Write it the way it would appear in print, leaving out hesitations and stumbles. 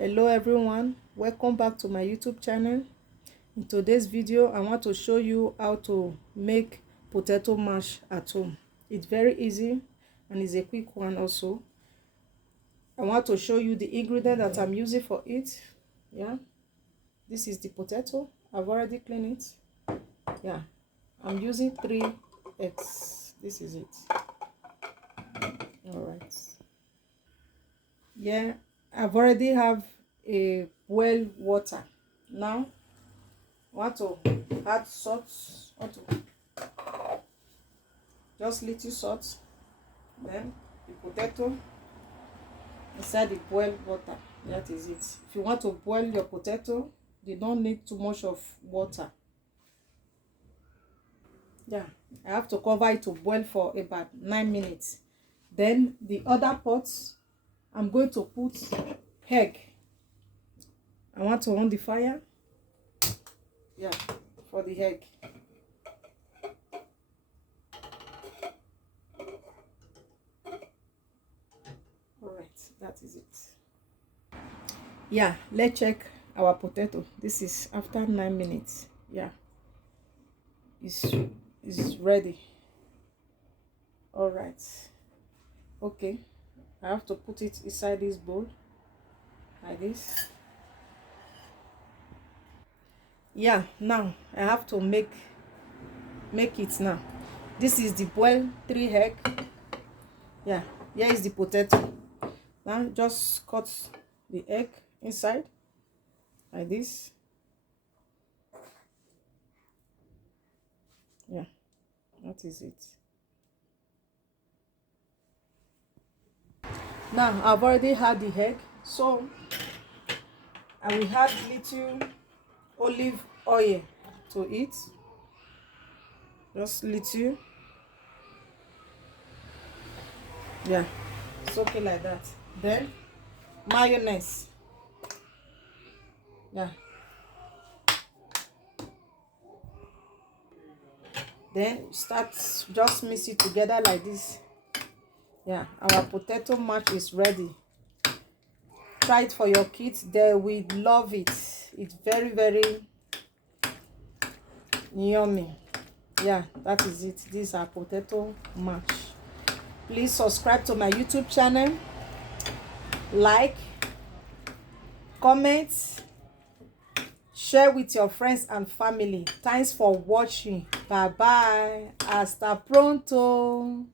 Hello everyone, welcome back to my YouTube channel. In today's video I want to show you how to make potato mash at home. It's very easy and it's a quick one also. I want to show you the ingredient that I'm using for it. Yeah, this is the potato. I've already cleaned it. Yeah, I'm using 3 eggs. This is it. All right. Yeah, I've already have a boil water. Now want to add salt, just little salt, then the potato inside the boiled water. That is it. If you want to boil your potato, you don't need too much of water. Yeah, I have to cover it to boil for about 9 minutes. Then the other pot, I'm going to put egg. I want to on the fire. Yeah, for the egg. All right, that is it. Yeah, let's check our potato. This is after 9 minutes. Yeah, it's ready. All right. Okay, I have to put it inside this bowl like this. Yeah, now I have to make it now. This is the boiled 3 egg. Yeah, here is the potato. Now just cut the egg inside like this. Yeah, that is it. Now I've already had the egg, so I will add little olive oil to it. Just little. Yeah, it's okay like that. Then mayonnaise. Yeah. Then start, just mix it together like this. Yeah, our potato mash is ready. Try it for your kids, they will love it. It's very yummy. Yeah, that is it. This is our potato mash. Please subscribe to my YouTube channel, like, comment, share with your friends and family. Thanks for watching. Bye bye. Hasta pronto.